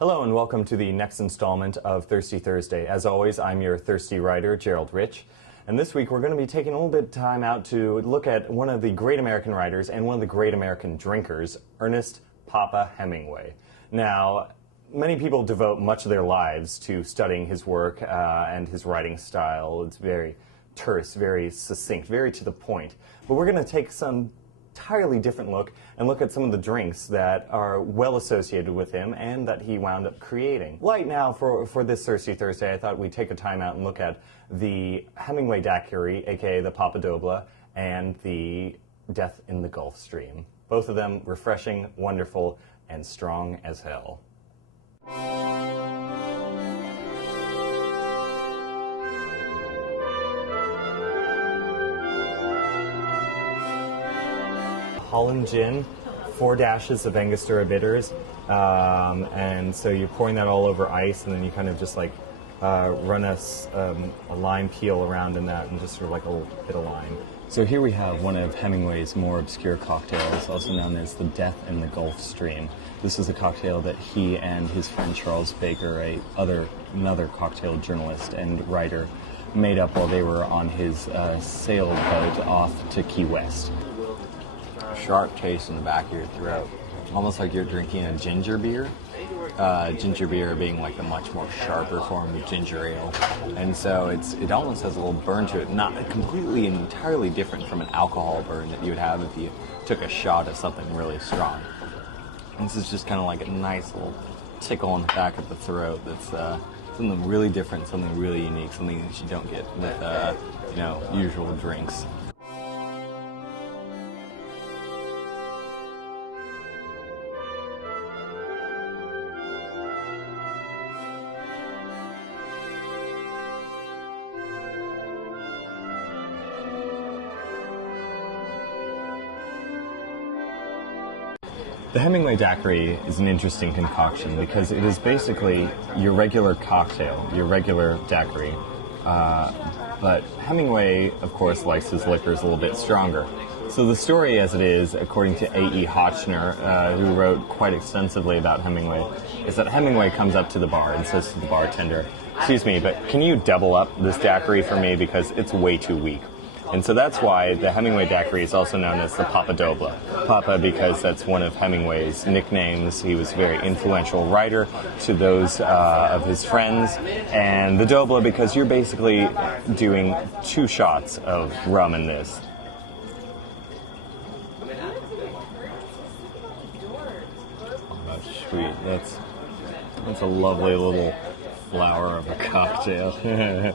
Hello and welcome to the next installment of Thirsty Thursday. As always, I'm your thirsty writer, Gerald Rich. And this week we're going to be taking a little bit of time out to look at one of the great American writers and one of the great American drinkers, Ernest Papa Hemingway. Now, many people devote much of their lives to studying his work and his writing style. It's very terse, very succinct, very to the point. But we're going to take some entirely different look and look at some of the drinks that are well associated with him and that he wound up creating. Right now, for this Thirsty Thursday, I thought we'd take a time out and look at the Hemingway daiquiri, aka the Papa Dobla, and the Death in the Gulf Stream. Both of them refreshing, wonderful, and strong as hell. Holland gin, 4 dashes of Angostura bitters, and so you're pouring that all over ice, and then you kind of just like run a lime peel around in that, and just sort of like a little bit of lime. So here we have one of Hemingway's more obscure cocktails, also known as the Death in the Gulf Stream. This is a cocktail that he and his friend Charles Baker, another cocktail journalist and writer, made up while they were on his sailboat off to Key West. Sharp taste in the back of your throat, almost like you're drinking a ginger beer. Ginger beer being like the much more sharper form of ginger ale, and so it almost has a little burn to it, not completely and entirely different from an alcohol burn that you would have if you took a shot of something really strong. And this is just kind of like a nice little tickle in the back of the throat. That's something really different, something really unique, something that you don't get with usual drinks. The Hemingway daiquiri is an interesting concoction because it is basically your regular cocktail, your regular daiquiri. But Hemingway, of course, likes his liquors a little bit stronger. So the story as it is, according to A.E. Hotchner, who wrote quite extensively about Hemingway, is that Hemingway comes up to the bar and says to the bartender, "Excuse me, but can you double up this daiquiri for me because it's way too weak?" And so that's why the Hemingway daiquiri is also known as the Papa Dobla. Papa because that's one of Hemingway's nicknames. He was a very influential writer to those of his friends. And the Dobla because you're basically doing 2 shots of rum in this. Oh, that's sweet. That's a lovely little flower of a cocktail.